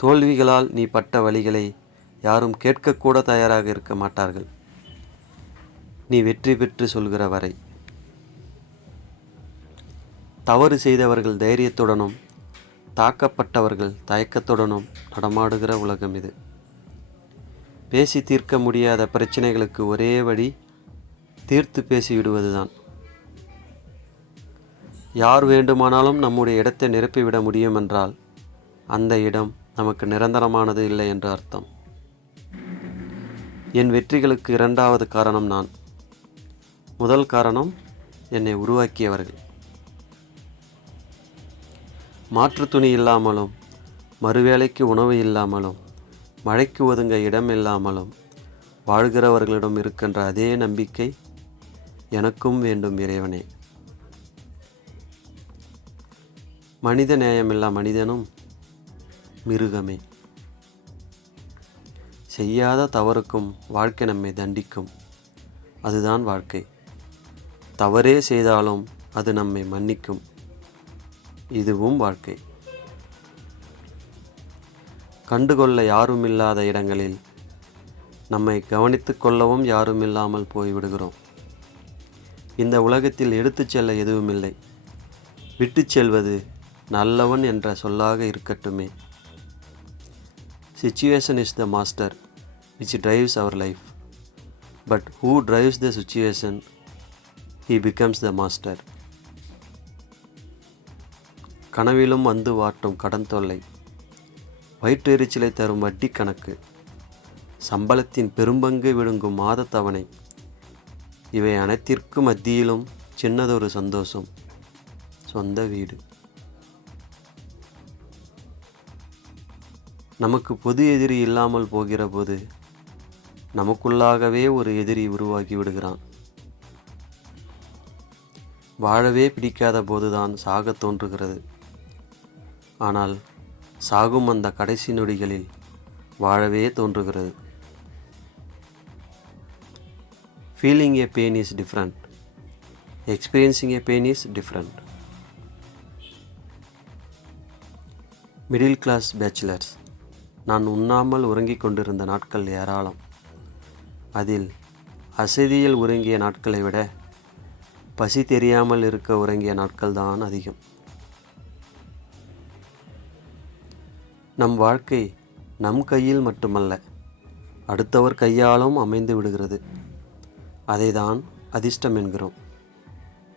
தோல்விகளால் நீ பட்ட வழிகளை யாரும் கேட்கக்கூட தயாராக இருக்க மாட்டார்கள், நீ வெற்றி பெற்று சொல்கிற வரை. தவறு செய்தவர்கள் தைரியத்துடனும் தாக்கப்பட்டவர்கள் தயக்கத்துடனும் நடமாடுகிற உலகம் இது. பேசி தீர்க்க முடியாத பிரச்சனைகளுக்கு ஒரே வழி தீர்த்து பேசிவிடுவதுதான். யார் வேண்டுமானாலும் நம்முடைய இடத்தை நிரப்பிவிட முடியும் என்றால் அந்த இடம் நமக்கு நிரந்தரமானது இல்லை என்று அர்த்தம். என் வெற்றிகளுக்கு இரண்டாவது காரணம் நான். முதல் காரணம் என்னை உருவாக்கியவர்கள். மாற்று துணி இல்லாமலும், மறுவேளைக்கு உணவு இல்லாமலும், மழைக்கு ஒதுங்க இடம் இல்லாமலும் வாழ்கிறவர்களிடம் இருக்கின்ற அதே நம்பிக்கை எனக்கும் வேண்டும் இறைவனே. மனித நேயமில்லா மனிதனும் மிருகமே. செய்யாத தவறுக்கும் வாழ்க்கை நம்மை தண்டிக்கும். அதுதான் வாழ்க்கை. தவறே செய்தாலும் அது நம்மை மன்னிக்கும். இதுவும் வாழ்க்கை. கண்டுகொள்ள யாருமில்லாத இடங்களில் நம்மை கவனித்து கொள்ளவும் யாருமில்லாமல் போய்விடுகிறோம். இந்த உலகத்தில் எடுத்துச் செல்ல எதுவுமில்லை. விட்டுச் செல்வது நல்லவன் என்ற சொல்லாக இருக்கட்டுமே. Situation is the master which drives our life. But who drives the situation, he becomes the master. கனவிலும் வந்து வாட்டும் கடன் தொல்லை, வயிற்றெரிச்சலை தரும் வட்டி கணக்கு, சம்பளத்தின் பெரும்பங்கு விழுங்கும் மாத தவணை, இவை அனைத்திற்கும் மத்தியிலும் சின்னதொரு சந்தோஷம், சொந்த வீடு. நமக்கு பொது எதிரி இல்லாமல் போகிற போது நமக்குள்ளாகவே ஒரு எதிரி உருவாகி விடுகிறான். வாழவே பிடிக்காத போதுதான் சாக தோன்றுகிறது. ஆனால் சாகும் அந்த கடைசி நொடிகளில் வாழவே தோன்றுகிறது. Feeling a pain is different. Experiencing a pain is different. Middle class bachelors. நான் உண்ணாமல் உறங்கிக் கொண்டிருந்த நாட்கள் ஏராளம். அதில் அசதியில் உறங்கிய நாட்களை விட பசி தெரியாமல் இருக்க உறங்கிய நாட்கள் தான் அதிகம். நம் வாழ்க்கை நம் கையில் மட்டுமல்ல, அடுத்தவர் கையாலும் அமைந்து விடுகிறது. அதைதான் அதிர்ஷ்டம் என்கிறோம்.